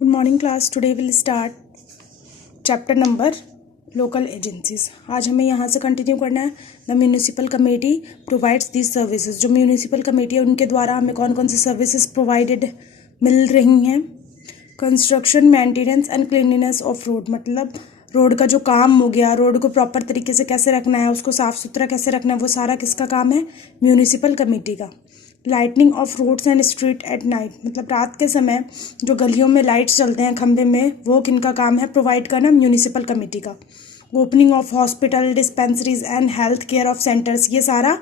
Good morning class. Today we'll start chapter number local agencies. आज हमें यहाँ से कंटिन्यू करना है. The municipal committee provides these services. जो म्यूनिसिपल कमेटी है उनके द्वारा हमें कौन कौन सी सर्विसेज प्रोवाइडेड मिल रही हैं. Construction, maintenance and cleanliness of road, मतलब रोड का जो काम हो गया, रोड को प्रॉपर तरीके से कैसे रखना है, उसको साफ़ सुथरा कैसे रखना है, वो सारा किसका काम है? म्यूनिसिपल कमेटी का. Lightning of roads and street at night, मतलब रात के समय जो गलियों में लाइट्स चलते हैं खंभे में, वो किनका काम है प्रोवाइड करना? म्यूनिसिपल कमेटी का. Opening of hospital, dispensaries and health care of centres, ये सारा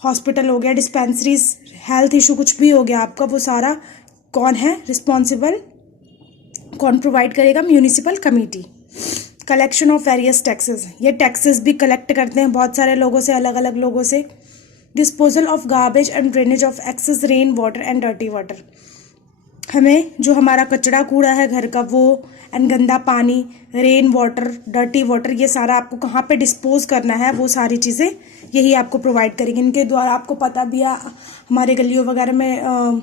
हॉस्पिटल हो गया, डिस्पेंसरीज, हेल्थ इशू कुछ भी हो गया आपका, वो सारा कौन है रिस्पॉन्सिबल? कौन प्रोवाइड करेगा? Municipal committee. Collection of various taxes, ये टैक्सेस भी कलेक्ट करते हैं बहुत सारे लोगों से, अलग अलग लोगों से. Disposal of garbage and drainage of excess rain water and dirty water, हमें जो हमारा कचरा कूड़ा है घर का वो, एंड गंदा पानी, रेन वाटर, डर्टी वाटर, ये सारा आपको कहाँ पे डिस्पोज करना है, वो सारी चीज़ें यही आपको प्रोवाइड करेंगे. इनके द्वारा आपको पता भी है हमारे गलियों वगैरह में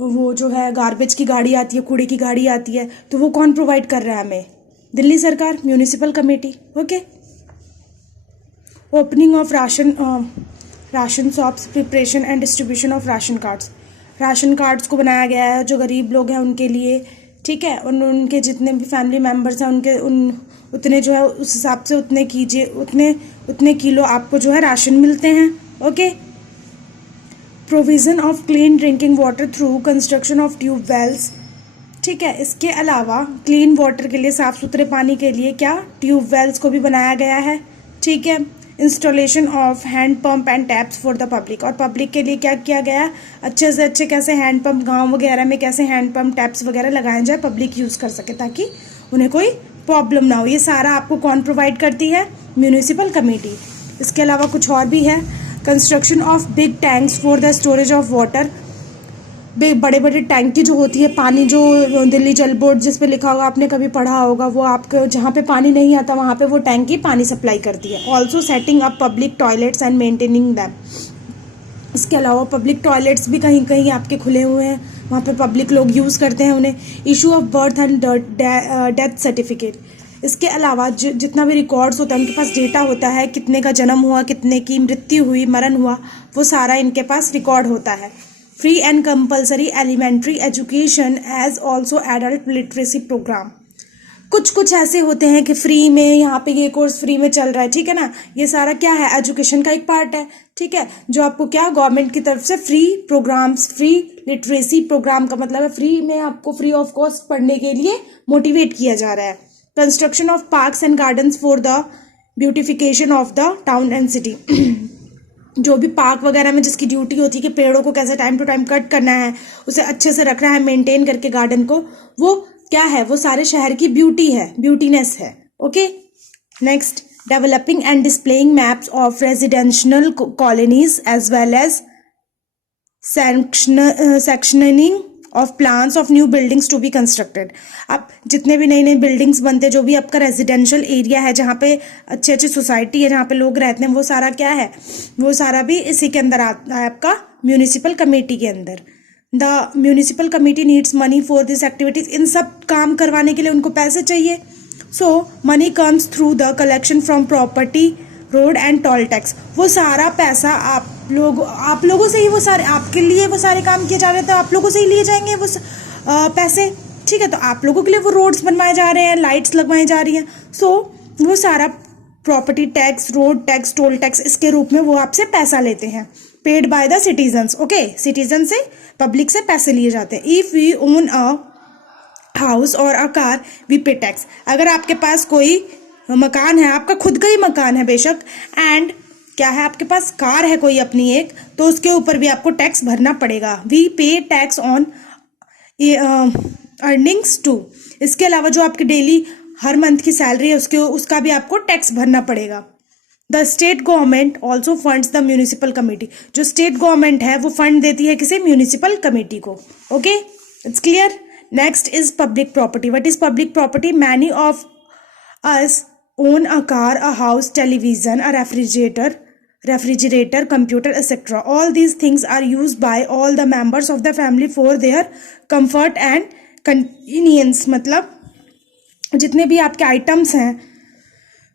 वो जो है गार्बेज की गाड़ी आती है, कूड़े की गाड़ी आती है, तो वो कौन प्रोवाइड कर रहा है हमें? दिल्ली सरकार, municipal committee. Okay. Opening of ration shops, preparation and distribution of ration cards, ration cards को बनाया गया है जो गरीब लोग हैं उनके लिए, ठीक है. उनके जितने भी फैमिली मेम्बर्स हैं उनके उतने जो है उस हिसाब से उतने कीजिए, उतने किलो आपको जो है राशन मिलते हैं. Okay. Provision of clean drinking water through construction of tube wells, ठीक है. इसके अलावा क्लीन वाटर के लिए, साफ़ सुथरे पानी के लिए क्या? ट्यूब वेल्स को भी बनाया गया है, ठीक है. Installation of hand pump and taps for the public, और पब्लिक के लिए क्या किया गया? अच्छे से अच्छे कैसे हैंड पंप, गांव वगैरह में कैसे हैंड पंप टैप्स वगैरह लगाए जाए, पब्लिक यूज़ कर सके ताकि उन्हें कोई प्रॉब्लम ना हो. ये सारा आपको कौन प्रोवाइड करती है? Municipal committee. इसके अलावा कुछ और भी है. Construction of big tanks for the storage of water, बड़े बड़े टैंकी जो होती है पानी, जो दिल्ली जल बोर्ड जिस पे लिखा होगा, आपने कभी पढ़ा होगा, वो आपको जहाँ पे पानी नहीं आता वहाँ पे वो टैंकी पानी सप्लाई करती है. Also setting up public toilets and maintaining them. इसके अलावा पब्लिक टॉयलेट्स भी कहीं कहीं आपके खुले हुए हैं, वहाँ पे पब्लिक लोग यूज़ करते हैं उन्हें. Issue of birth and death certificate, इसके अलावा जितना भी रिकॉर्ड्स होता है उनके पास डेटा होता है, कितने का जन्म हुआ, कितने की मृत्यु हुई, मरण हुआ, वो सारा इनके पास रिकॉर्ड होता है. Free and compulsory elementary education as also adult literacy program, कुछ ऐसे होते हैं कि फ्री में, यहाँ पे ये कोर्स फ्री में चल रहा है, ठीक है ना. ये सारा क्या है? एजुकेशन का एक पार्ट है, ठीक है, जो आपको क्या गवर्नमेंट की तरफ से free programs, free literacy program का मतलब है फ्री में आपको फ्री ऑफ कॉस्ट पढ़ने के लिए मोटिवेट किया जा रहा है. Construction of parks and gardens for the beautification of the town and city, जो भी पार्क वगैरह में जिसकी ड्यूटी होती है कि पेड़ों को कैसे टाइम टू टाइम कट करना है, उसे अच्छे से रखना है, मेंटेन करके गार्डन को, वो क्या है? वो सारे शहर की ब्यूटी है, ब्यूटीनेस है. Okay. Next, developing and displaying maps of residential colonies as well as sectioning of plans of new buildings to be constructed. अब जितने भी नई नई बिल्डिंग्स बनते, जो भी आपका रेजिडेंशियल एरिया है, जहाँ पे अच्छी अच्छी सोसाइटी है, जहाँ पे लोग रहते हैं, वो सारा क्या है? वो सारा भी इसी के अंदर आता है, आपका म्यूनिसिपल कमेटी के अंदर. The municipal committee needs money for this activities, इन सब काम करवाने के लिए उनको पैसे चाहिए. So money comes through the collection from property, road and toll tax. वो सारा पैसा आप लोगों से ही, वो सारे आपके लिए वो सारे काम किए जा रहे थे, आप लोगों से ही लिए जाएंगे वो पैसे, ठीक है. तो आप लोगों के लिए वो रोड्स बनवाए जा रहे हैं, लाइट्स लगवाई जा रही हैं, सो वो सारा property tax, road tax, toll tax, इसके रूप में वो आपसे पैसा लेते हैं. Paid by the citizens. Okay. Citizen से, पब्लिक से पैसे लिए जाते हैं. If we own a house और a car we pay tax, अगर आपके पास कोई मकान है, आपका खुद का ही मकान है बेशक, एंड क्या है आपके पास कार है कोई अपनी एक, तो उसके ऊपर भी आपको टैक्स भरना पड़ेगा. We pay tax on earnings to. इसके अलावा जो आपकी डेली हर मंथ की सैलरी है उसका भी आपको टैक्स भरना पड़ेगा. The state government also funds the municipal committee, जो स्टेट गवर्नमेंट है वो फंड देती है किसे? म्यूनिसिपल कमेटी को. Okay. It's clear. Next is public property. What is public property? Many of us own a car, a house, television, a refrigerator, computer, etc. All these things are used by all the members of the family for their comfort and convenience मतलब जितने भी आपके items हैं,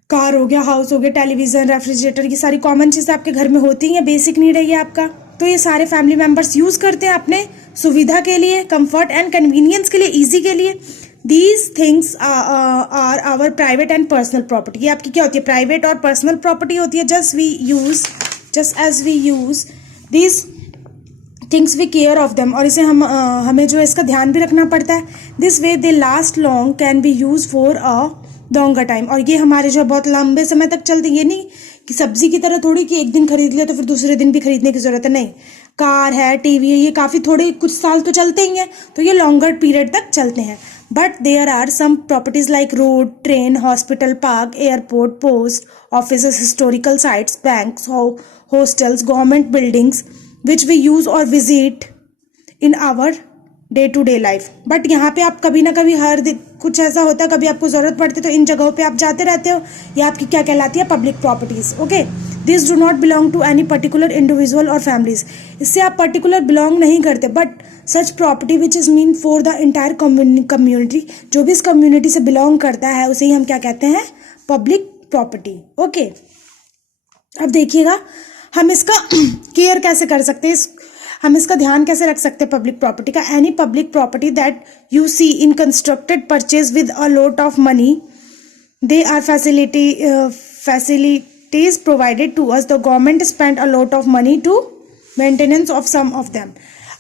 car हो गया, house हो गया, television, refrigerator, ये सारी कॉमन चीज़ें आपके घर में होती हैं, बेसिक नीड है ये आपका। तो ये सारे फैमिली मेम्बर्स यूज़ करते हैं अपने सुविधा के लिए, कंफर्ट एंड कन्वीनियंस के लिए, ईजी के लिए। These things are our private and personal property. ये आपकी क्या होती है? प्राइवेट और पर्सनल प्रॉपर्टी होती है। Just as we use these things we care of them, और इसे हमें जो है इसका ध्यान भी रखना पड़ता है। This way they last long, can be use for a longer time, और ये हमारे जो बहुत लंबे समय तक चलते हैं। ये नहीं कि सब्जी की तरह थोड़ी कि एक दिन खरीद लिया तो फिर दूसरे दिन भी खरीदने की जरूरत है, नहीं। कार है, टीवी है, ये काफ़ी थोड़े कुछ साल तो चलते ही हैं, तो ये लॉन्गर पीरियड तक चलते हैं। But there are some properties like road, train, hospital, park, airport, post offices, historical sites, banks, hostels, government buildings which we use or visit in our day to day life. But यहाँ पे आप कभी ना कभी कुछ ऐसा होता है, कभी आपको जरूरत पड़ती है, तो इन जगहों पे आप जाते रहते हो। ये आपकी क्या कहलाती है? Public properties. Okay, this do not belong to any particular individual और फैमिलीज। इससे आप पर्टिकुलर बिलोंग नहीं करते, but such property which is mean for the entire community, जो भी इस कम्युनिटी से बिलोंग करता है उसे ही हम क्या कहते हैं? Public property. ओके, अब देखिएगा हम इसका केयर कैसे कर सकते हैं, हम इसका ध्यान कैसे रख सकते हैं पब्लिक प्रॉपर्टी का। Any public property that you see in constructed purchase with a lot of money, they are facilities provided to us, the government spend a lot of money to maintenance of some of them.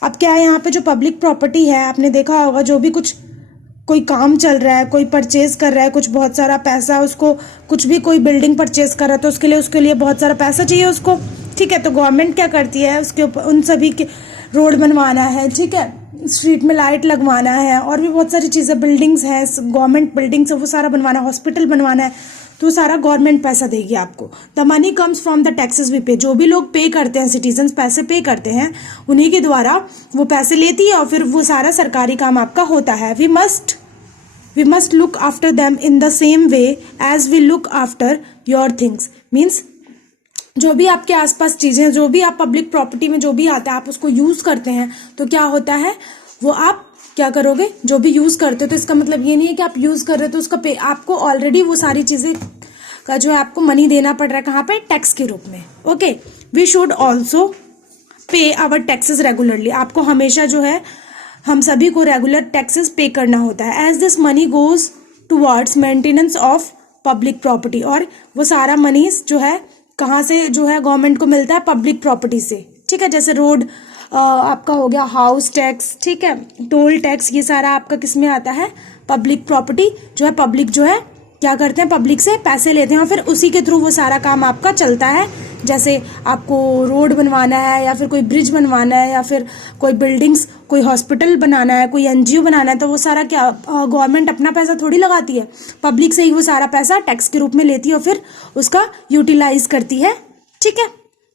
अब क्या है, यहाँ पे जो public property है, आपने देखा होगा जो भी कुछ कोई काम चल रहा है, कोई परचेज कर रहा है, कुछ बहुत सारा पैसा उसको, कुछ भी कोई बिल्डिंग परचेज कर रहा है तो उसके लिए बहुत सारा पैसा चाहिए उसको, ठीक है। तो गवर्नमेंट क्या करती है, उसके ऊपर उन सभी के रोड बनवाना है, ठीक है, स्ट्रीट में लाइट लगवाना है, और भी बहुत सारी चीज़ें, बिल्डिंग्स हैं, गवर्नमेंट बिल्डिंग्स है, वो सारा बनवाना है, हॉस्पिटल बनवाना है, तो सारा गवर्नमेंट पैसा देगी आपको। The money comes from the taxes we pay, जो भी लोग पे करते हैं, सिटीजन्स पैसे पे करते हैं, उन्हीं के द्वारा वो पैसे लेती है, और फिर वो सारा सरकारी काम आपका होता है। We must look after them in the same way as we look after your things. Means जो भी आपके आसपास चीजें, जो भी आप पब्लिक प्रॉपर्टी में जो भी आता है, आप उसको यूज करते हैं, तो क्या होता है, वो आप क्या करोगे, जो भी यूज करते हो, तो इसका मतलब ये नहीं है कि आप यूज कर रहे हो तो उसका पे, आपको ऑलरेडी वो सारी चीजें का जो है आपको मनी देना पड़ रहा है, कहाँ पे? टैक्स के रूप में। Okay, we should also pay our taxes regularly, आपको हमेशा जो है हम सभी को रेगुलर टैक्सेस पे करना होता है। As this money goes towards maintenance of public property, और वो सारा मनी जो है कहाँ से जो है गवर्नमेंट को मिलता है? पब्लिक प्रॉपर्टी से, ठीक है। जैसे रोड आपका हो गया, हाउस टैक्स, ठीक है, टोल टैक्स, ये सारा आपका किस में आता है? पब्लिक प्रॉपर्टी जो है, पब्लिक जो है क्या करते हैं? पब्लिक से पैसे लेते हैं, और फिर उसी के थ्रू वो सारा काम आपका चलता है। जैसे आपको रोड बनवाना है, या फिर कोई ब्रिज बनवाना है, या फिर कोई बिल्डिंग्स, कोई हॉस्पिटल बनाना है, कोई एनजीओ बनाना है, तो वो सारा क्या गवर्नमेंट अपना पैसा थोड़ी लगाती है, पब्लिक से ही वो सारा पैसा टैक्स के रूप में लेती है और फिर उसका यूटिलाइज करती है, ठीक है।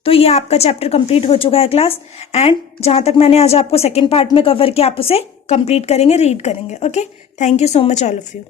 तो ये आपका चैप्टर कंप्लीट हो चुका है क्लास, एंड जहाँ तक मैंने आज आपको सेकेंड पार्ट में कवर किया, आप उसे कंप्लीट करेंगे, रीड करेंगे। Okay, thank you so much all of you.